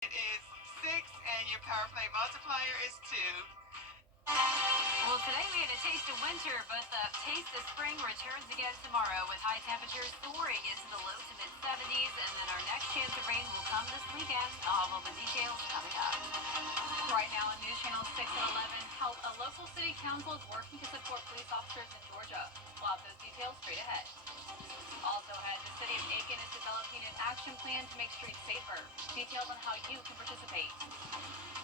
It is 6, and your power play multiplier is 2. Well, today we had a taste of winter, but the taste of spring returns again tomorrow with high temperatures soaring into the low to mid 70s, and then our next chance of rain will come this weekend. I'll have all the details coming up. Right now on News Channel 6 at 11, how a local city council is working to support police officers in Georgia. We'll have those details straight ahead. Also ahead, the city of Aiken is developing an action plan to make streets safer. Details on how you can participate.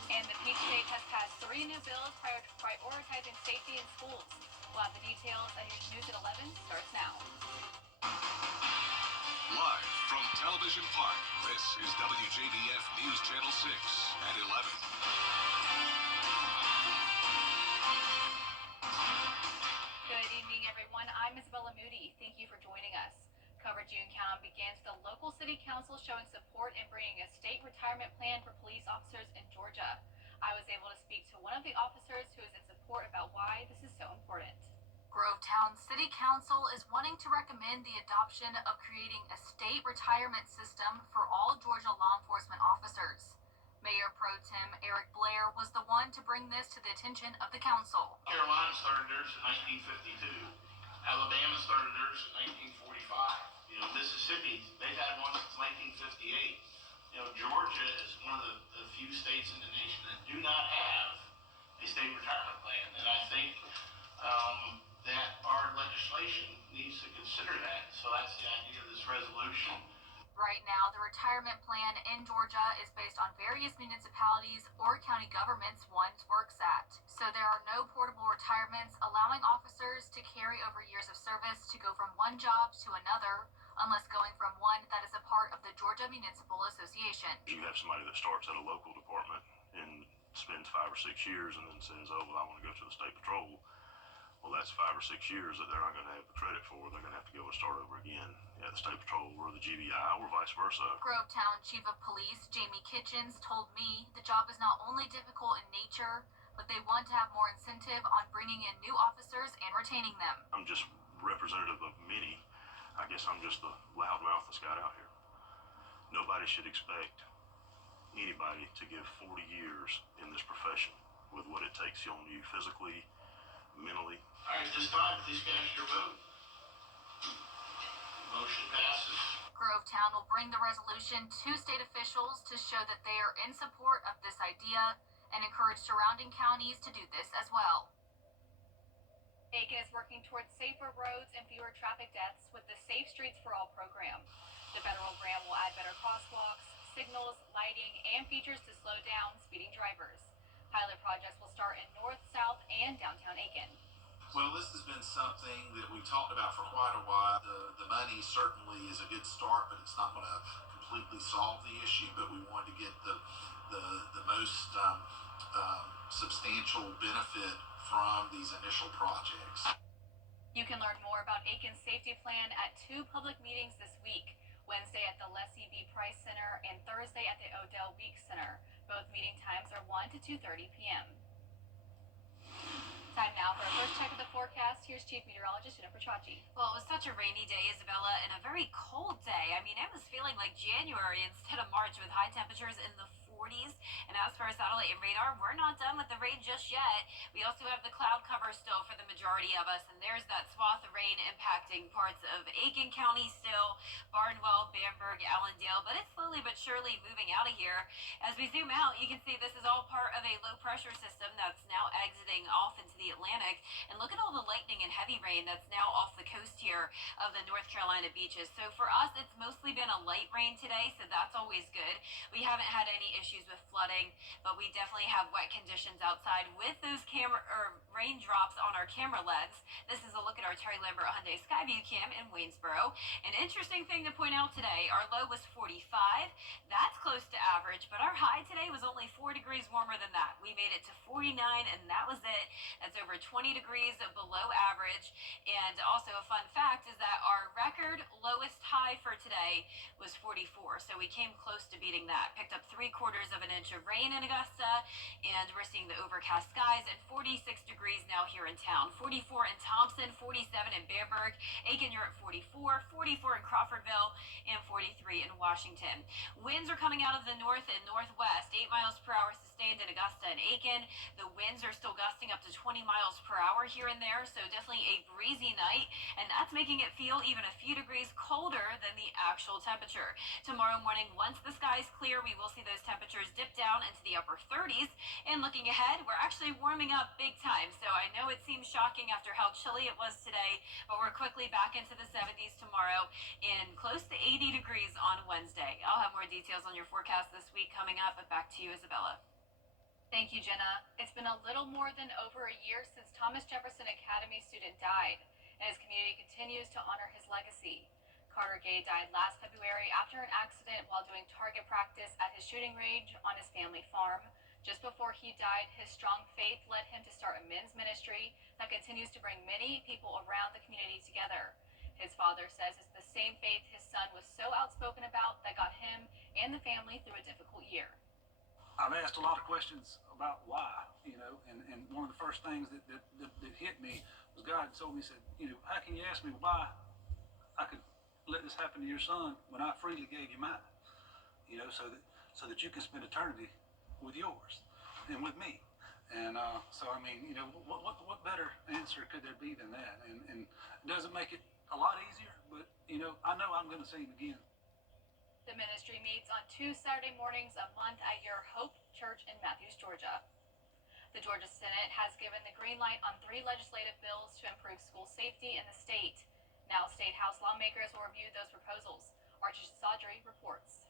And the Peach State has passed 3 new bills prioritizing safety in schools. We'll have the details at News at 11 starts now. Live from Television Park, this is WJBF News Channel 6 at 11. Good evening, everyone. I'm Isabella Moody. Thank you for joining us. Coverage you encounter begins with the local city council showing support in bringing a state retirement plan for police officers in Georgia. I was able to speak to one of the officers who is in support about why this is so important. Grovetown City Council is wanting to recommend the adoption of creating a state retirement system for all Georgia law enforcement officers. Mayor Pro Tem Eric Blair was the one to bring this to the attention of the council. Carolina started theirs in 1952. Alabama started theirs in 1945. Mississippi, they've had one since 1958. Georgia is one of the few states in the nation that do not have a state retirement plan. And I think that our legislation needs to consider that. So that's the idea of this resolution. Right now, the retirement plan in Georgia is based on various municipalities or county governments one works at. So there are no portable retirements, allowing officers to carry over years of service to go from one job to another, unless going from one that is a part of the Georgia Municipal Association. You have somebody that starts at a local department and spends 5 or 6 years and then says, oh, well, I want to go to the state patrol. Well, that's 5 or 6 years that they're not going to have the credit for. They're going to have to go and start over again at the state patrol or the GBI or vice versa. Grovetown Chief of Police Jamie Kitchens told me the job is not only difficult in nature, but they want to have more incentive on bringing in new officers and retaining them. I'm just representative of many. I guess I'm just the loudmouth that's got out here. Nobody should expect anybody to give 40 years in this profession with what it takes on you physically, mentally. All right, this time, please cast your vote. Motion passes. Grovetown will bring the resolution to state officials to show that they are in support of this idea and encourage surrounding counties to do this as well. Aiken is working towards safer roads and fewer traffic deaths with the Safe Streets for All program. The federal grant will add better crosswalks, signals, lighting, and features to slow down speeding drivers. Pilot projects will start in North, South, and downtown Aiken. Well, this has been something that we've talked about for quite a while. The money certainly is a good start, but it's not going to completely solve the issue. But we wanted to get the most substantial benefit from these initial projects. You can learn more about Aiken's safety plan at 2 public meetings this week. Wednesday at the Leslie B. Price Center and Thursday at the Odell Weeks Center. Both meeting times are 1 to 2:30 p.m. Time now for a first check of the forecast. Here's Chief Meteorologist Jennifer Chachi. Well, it was such a rainy day, Isabella, and a very cold day. I mean, it was feeling like January instead of March with high temperatures in the 40s. And as for our satellite and radar, we're not done with the rain just yet. We also have the cloud cover still for the majority of us, and there's that swath of rain impacting parts of Aiken County still, Barnwell, Bamberg, Allendale, but it's slowly but surely moving out of here. As we zoom out, you can see this is all part of a low pressure system that's now exiting off into the Atlantic. And look at all the lightning and heavy rain that's now off the coast here of the North Carolina beaches. So for us, it's mostly been a light rain today, so that's always good. We haven't had any issues with flooding, but we definitely have wet conditions outside with those raindrops on our camera lens. This is a look at our Terry Lambert Hyundai Skyview cam in Waynesboro. An interesting thing to point out today, our low was 45. That's close to average, but our high today was only 4 degrees warmer than that. We made it to 49, and that was it. That's over 20 degrees below average. And also a fun fact is that our record lowest high for today was 44, so we came close to beating that. Picked up 3/4 of an inch of rain in Augusta, and we're seeing the overcast skies at 46 degrees now here in town. 44 in Thompson, 47 in Bamberg. Aiken, you're at 44, 44 in Crawfordville, and 43 in Washington. Winds are coming out of the north and northwest, 8 miles per hour sustained in Augusta and Aiken. The winds are still gusting up to 20 miles per hour here and there, so definitely a breezy night, and that's making it feel even a few degrees colder than the actual temperature. Tomorrow morning, once the skies clear, we will see those temperatures dip down into the upper 30s, and looking ahead, we're actually warming up big time, so I know it seems shocking after how chilly it was today, but we're quickly back into the 70s tomorrow and close to 80 degrees on Wednesday. I'll have more details on your forecast this week coming up, but back to you, Isabella. Thank you, Jenna. It's been a little more than over a year since Thomas Jefferson Academy student died, and his community continues to honor his legacy. Carter Gay died last February after an accident while doing target practice at his shooting range on his family farm. Just before he died, his strong faith led him to start a men's ministry that continues to bring many people around the community together. His father says it's the same faith his son was so outspoken about that got him and the family through a difficult year. I've asked a lot of questions about why, and one of the first things that hit me was God told me, said, how can you ask me why I could let this happen to your son when I freely gave you mine, so that you can spend eternity with yours and with me. And what better answer could there be than that? And it doesn't make it a lot easier, but, I know I'm going to see him again. The ministry meets on 2 Saturday mornings a month at Your Hope Church in Matthews, Georgia. The Georgia Senate has given the green light on 3 legislative bills to improve school safety in the state. Now State House lawmakers will review those proposals. Archie Saudry reports.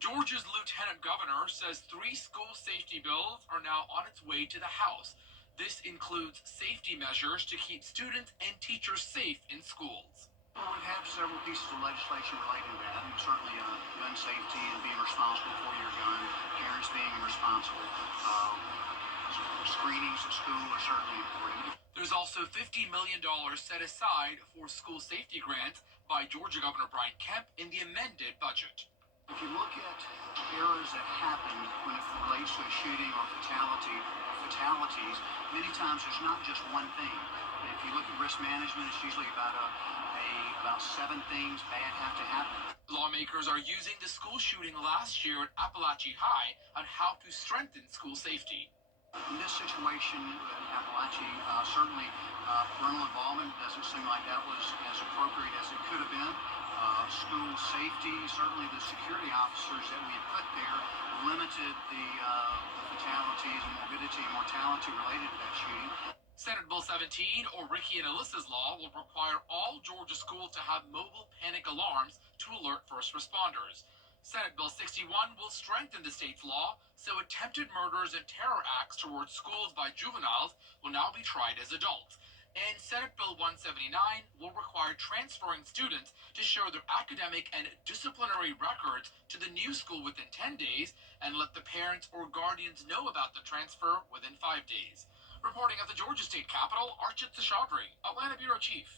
Georgia's lieutenant governor says 3 school safety bills are now on its way to the House. This includes safety measures to keep students and teachers safe in schools. Well, we have several pieces of legislation related to that, and certainly gun safety and being responsible for your gun, parents being responsible, screenings at school are certainly important. There's also $50 million set aside for school safety grants by Georgia Governor Brian Kemp in the amended budget. If you look at errors that happen when it relates to a shooting or fatalities, many times there's not just one thing. If you look at risk management, it's usually about 7 things bad have to happen. Lawmakers are using the school shooting last year at Appalachia High on how to strengthen school safety. In this situation at Appalachia, certainly parental involvement doesn't seem like that was as appropriate as it could have been. School safety, certainly the security officers that we had put there limited the fatalities and morbidity and mortality related to that shooting. Senate Bill 17, or Ricky and Alyssa's law, will require all Georgia schools to have mobile panic alarms to alert first responders. Senate Bill 61 will strengthen the state's law, so attempted murders and terror acts towards schools by juveniles will now be tried as adults. And Senate Bill 179 will require transferring students to show their academic and disciplinary records to the new school within 10 days and let the parents or guardians know about the transfer within 5 days. Reporting at the Georgia State Capitol, Archie Saudry, Atlanta Bureau Chief.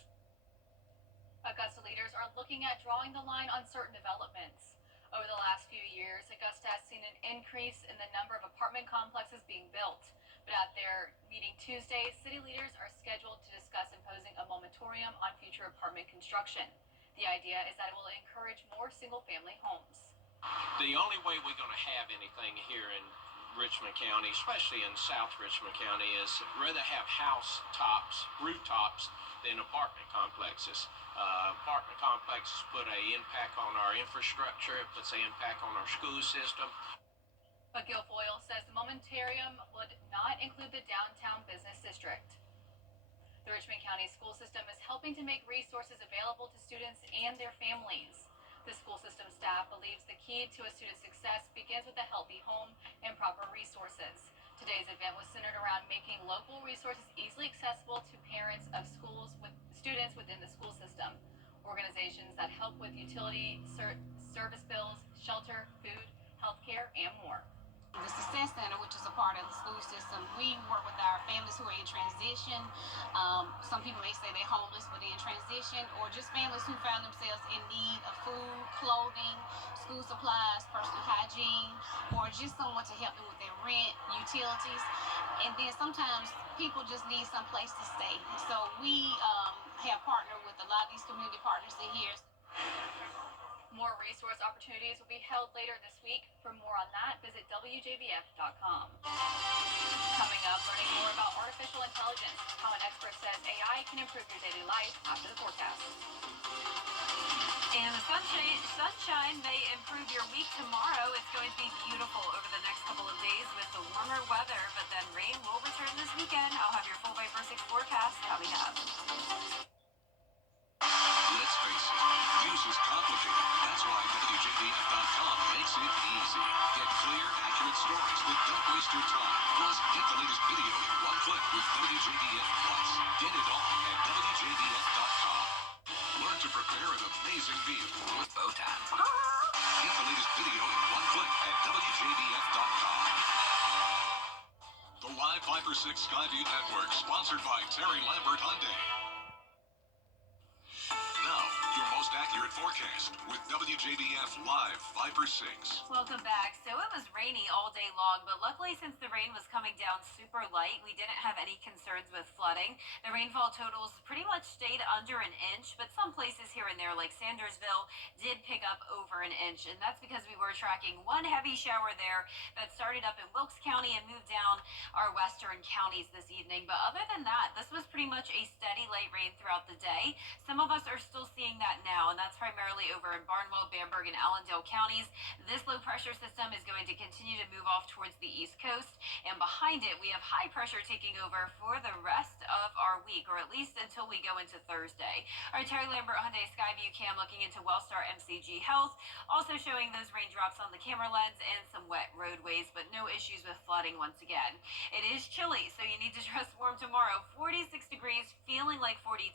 Augusta leaders are looking at drawing the line on certain developments. Over the last few years, Augusta has seen an increase in the number of apartment complexes being built. But at their meeting Tuesday, city leaders are scheduled to discuss imposing a moratorium on future apartment construction. The idea is that it will encourage more single-family homes. The only way we're going to have anything here in Richmond County, especially in South Richmond County, is rather have house tops, rooftops, than apartment complexes. Apartment complexes put an impact on our infrastructure, it puts an impact on our school system. But Guilfoyle says the moratorium would not include the downtown business district. The Richmond County school system is helping to make resources available to students and their families. The school system staff believes the key to a student's success begins with a healthy home and proper resources. Today's event was centered around making local resources easily accessible to parents of schools with students within the school system. Organizations that help with utility, service bills, shelter, food, healthcare, and more. the Success Center, which is a part of the school system, we work with our families who are in transition. Some people may say they're homeless, but they're in transition, or just families who found themselves in need of food, clothing, school supplies, personal hygiene, or just someone to help them with their rent, utilities. And then sometimes people just need some place to stay. So we have partnered with a lot of these community partners in here. More resource opportunities will be held later this week. For more on that, visit WJBF.com. Coming up, learning more about artificial intelligence, how an expert says AI can improve your daily life after the forecast. And the sunshine may improve your week tomorrow. It's going to be beautiful over the next couple of days with the warmer weather, but then rain will return this weekend. I'll have your full by 4-6 forecast coming up. Let's face it, news is complicated. That's why WJBF.com makes it easy. Get clear, accurate stories that don't waste your time. Plus, get the latest video in one click with WJBF Plus. Get it all at WJBF.com. Learn to prepare an amazing meal with Botan. Get the latest video in one click at WJBF.com. The Live 5-6 Skyview Network, sponsored by Terry Lambert Hyundai. Now, your most accurate forecast with WJBF Live 5-6. Welcome back. So it was rainy all day long, but luckily since the rain was coming down super light, we didn't have any concerns with flooding. The rainfall totals pretty much stayed under an inch, but some places here and there, like Sandersville, did pick up over an inch, and that's because we were tracking one heavy shower there that started up in Wilkes County and moved down our western counties this evening. But other than that, this was pretty much a steady light rain throughout the day. Some of us are still seeing that now, and that's primarily over in Barnwell, Bamberg, and Allendale counties. This low pressure system is going to continue to move off towards the east coast, and behind it we have high pressure taking over for the rest of our week, or at least until we go into Thursday. Our Terry Lambert Hyundai Skyview cam looking into Wellstar MCG Health, also showing those raindrops on the camera lens and some wet roadways, but no issues with flooding once again. It is chilly, so you need to dress warm tomorrow. 46 degrees, feeling like 42.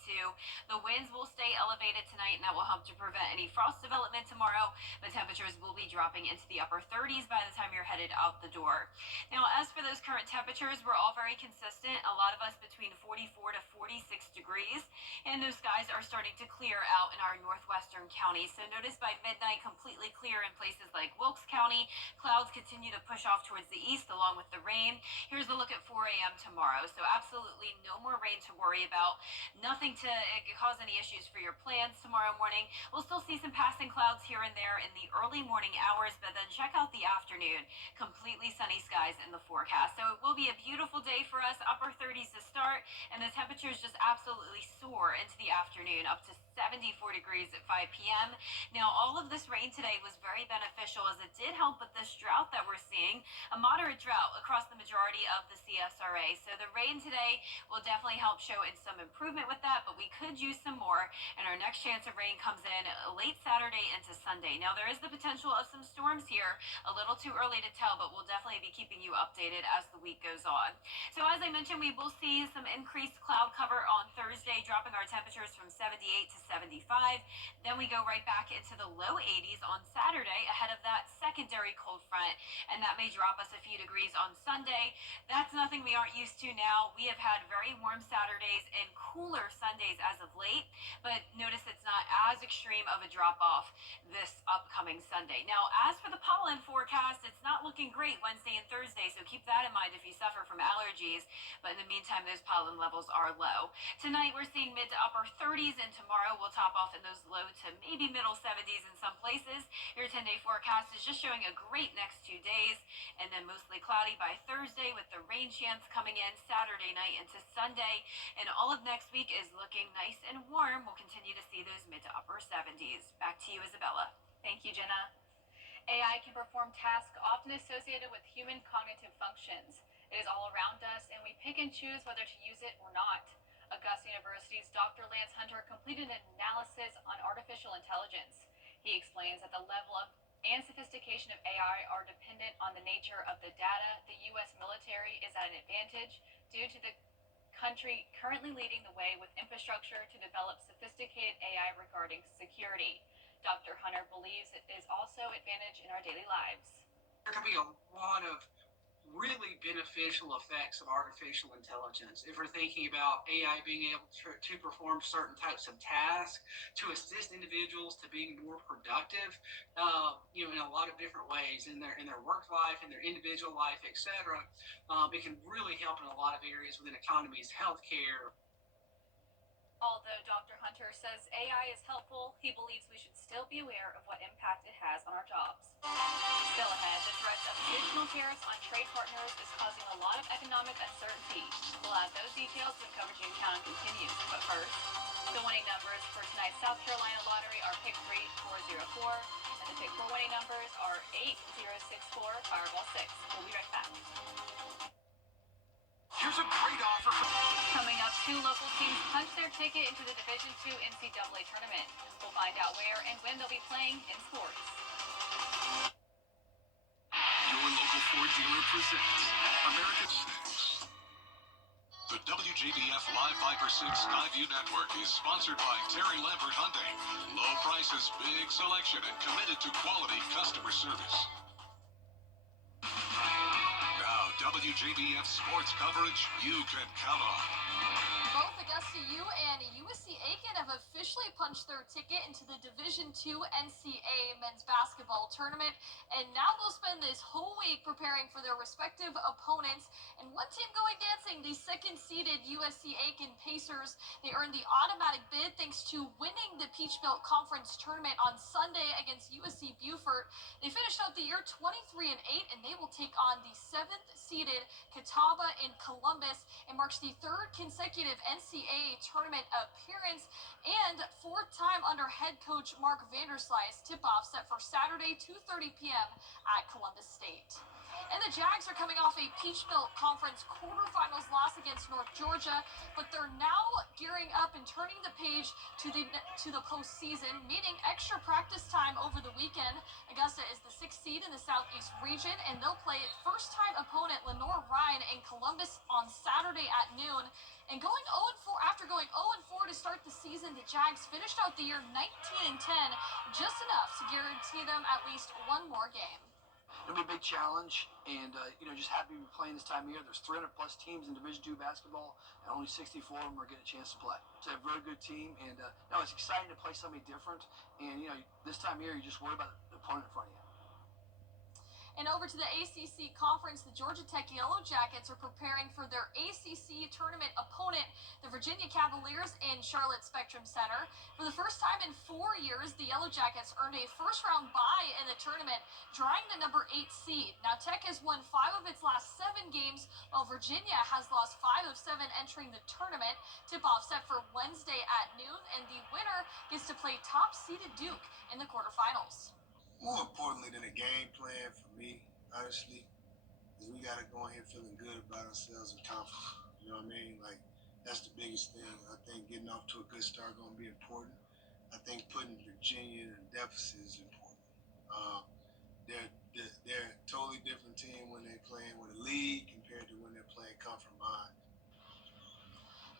The winds will stay elevated tonight, and that will help to prevent any frost development tomorrow, but temperatures will be dropping into the upper 30s by the time you're headed out the door. Now, as for those current temperatures, we're all very consistent. A lot of us between 44 to 46 degrees, and those skies are starting to clear out in our northwestern counties. So notice by midnight, completely clear in places like Wilkes County. Clouds continue to push off towards the east along with the rain. Here's a look at 4 a.m. tomorrow. So absolutely no more rain to worry about. Nothing to cause any issues for your plans tomorrow morning. We'll still see some passing clouds here and there in the early morning hours, but then check out the afternoon. Completely sunny skies in the forecast. So it will be a beautiful day for us. Upper 30s to start, and the temperatures just absolutely soar into the afternoon, up to 74 degrees at 5 p.m. Now, all of this rain today was very beneficial, as it did help with this drought that we're seeing, a moderate drought across the majority of the CSRA. So the rain today will definitely help show in some improvement with that, but we could use some more, and our next chance of rain comes in late Saturday into Sunday. Now, there is the potential of some storms here, a little too early to tell, but we'll definitely be keeping you updated as the week goes on. So as I mentioned, we will see some increased cloud cover on Thursday, dropping our temperatures from 78 to 75. Then we go right back into the low 80s on Saturday ahead of that secondary cold front, and that may drop us a few degrees on Sunday. That's nothing we aren't used to now. We have had very warm Saturdays and cooler Sundays as of late, but notice it's not as extreme of a drop off this upcoming Sunday. Now, as for the pollen forecast, it's not looking great Wednesday and Thursday, so keep that in mind if you suffer from allergies, but in the meantime, those pollen levels are low. Tonight, we're seeing mid to upper 30s, and tomorrow we'll top off in those low to maybe middle 70s in some places. Your 10-day forecast is just showing a great next 2 days, and then mostly cloudy by Thursday with the rain chance coming in Saturday night into Sunday, and all of next week is looking nice and warm. We'll continue to see those mid to upper 70s. Back to you, Isabella. Thank you, Jenna. AI can perform tasks often associated with human cognitive functions. It is all around us, and we pick and choose whether to use it or not. Augusta University's Dr. Lance Hunter completed an analysis on artificial intelligence. He explains that the level of and sophistication of AI are dependent on the nature of the data. The U.S. military is at an advantage due to the country currently leading the way with infrastructure to develop sophisticated AI regarding security. Dr. Hunter believes it is also an advantage in our daily lives. There can be a lot of really beneficial effects of artificial intelligence. If we're thinking about AI being able to perform certain types of tasks, to assist individuals to being more productive, in a lot of different ways in their work life, in their individual life, etc. It can really help in a lot of areas within economies, healthcare. Although Dr. Hunter says AI is helpful, he believes we should still be aware of what impact it has on our jobs. Still ahead, the threats of additional tariffs on trade partners is causing a lot of economic uncertainty. We'll add those details when coverage in town continues. But first, the winning numbers for tonight's South Carolina lottery are pick 3404, and the pick 4 winning numbers are 8064, Fireball 6. We'll be right back. Here's a great offer for... Coming up, 2 local teams punch their ticket into the Division II NCAA tournament. We'll find out where and when they'll be playing in sports. Your local Ford dealer presents America's 6. The WJBF Live Viper 6 Skyview Network is sponsored by Terry Lambert Hyundai. Low prices, big selection, and committed to quality customer service. Now, WJBF sports coverage you can count on. Both Augusta U and USC Aiken have officially punched their ticket into the Division II NCAA men's basketball tournament, and now they'll spend this whole week preparing for their respective opponents. And one team going dancing, the second-seeded USC Aiken Pacers. They earned the automatic bid thanks to winning the Peach Belt Conference tournament on Sunday against USC Beaufort. They finished out the year 23-8, and they will take on the 7th-seeded Catawba in Columbus. It marks the 3rd consecutive NCAA tournament appearance and 4th time under head coach Mark Vanderslice. Tip-off set for Saturday, 2:30 p.m. at Columbus State. And the Jags are coming off a Peach Belt Conference quarterfinals loss against North Georgia, but they're now gearing up and turning the page to the postseason, meaning extra practice time over the weekend. Augusta is the 6th seed in the Southeast region, and they'll play first-time opponent Lenore Ryan in Columbus on Saturday at noon. And going 0-4 after going 0-4 to start the season, the Jags finished out the year 19-10, just enough to guarantee them at least one more game. It'll be a big challenge, and just happy to be playing this time of year. There's 300+ teams in Division II basketball, and only 64 of them are getting a chance to play. It's a very good team, and it's exciting to play somebody different. And this time of year, you just worry about the opponent in front of you. And over to the ACC Conference, the Georgia Tech Yellow Jackets are preparing for their ACC tournament opponent, the Virginia Cavaliers in Charlotte Spectrum Center. For the first time in 4 years, the Yellow Jackets earned a first-round bye in the tournament, drawing the number 8 seed. Now, Tech has won 5 of its last 7 games, while Virginia has lost 5 of 7 entering the tournament. Tip-off set for Wednesday at noon, and the winner gets to play top-seeded Duke in the quarterfinals. More importantly than a game plan for me, honestly, is we got to go in here feeling good about ourselves and confident. You know what I mean? Like, that's the biggest thing. I think getting off to a good start going to be important. I think putting Virginia in a deficit is important. They're a totally different team when they're playing with a league compared to when they're playing conference mind.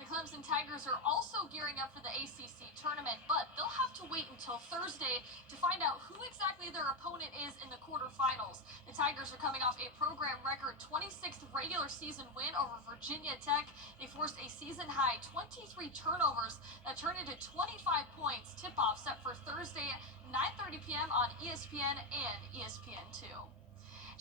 The Clemson Tigers are also gearing up for the ACC tournament, but they'll have to wait until Thursday to find out who exactly their opponent is in the quarterfinals. The Tigers are coming off a program record 26th regular season win over Virginia Tech. They forced a season-high 23 turnovers that turned into 25 points. Tip-off set for Thursday, 9:30 p.m. on ESPN and ESPN2.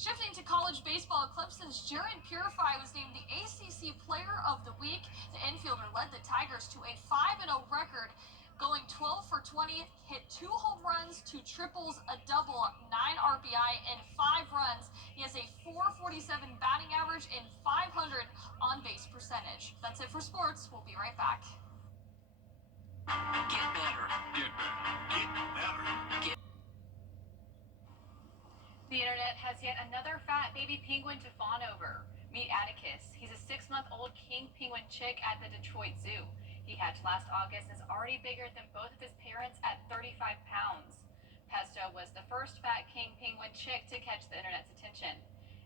Shifting to college baseball, Clemson's Jaron Purify was named the ACC Player of the Week. The infielder led the Tigers to a 5-0 record, going 12 for 20, hit 2 home runs, 2 triples, a double, 9 RBI, and 5 runs. He has a .447 batting average and .500 on-base percentage. That's it for sports. We'll be right back. Get better. Get better. Get better. Get... The internet has yet another fat baby penguin to fawn over. Meet Atticus. He's a 6-month-old king penguin chick at the Detroit Zoo. He hatched last August and is already bigger than both of his parents at 35 pounds. Pesto was the first fat king penguin chick to catch the internet's attention.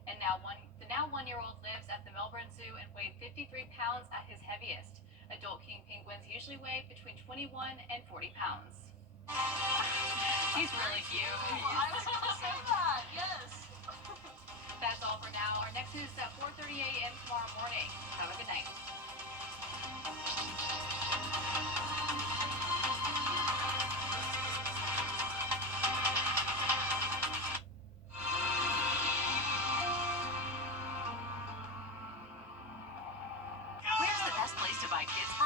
And the now 1-year-old lives at the Melbourne Zoo and weighed 53 pounds at his heaviest. Adult king penguins usually weigh between 21 and 40 pounds. He's really cute. I was going to say that, yes. That's all for now. Our Next news at 4:30 a.m. tomorrow morning. Have a good night. Where's the best place to buy kids'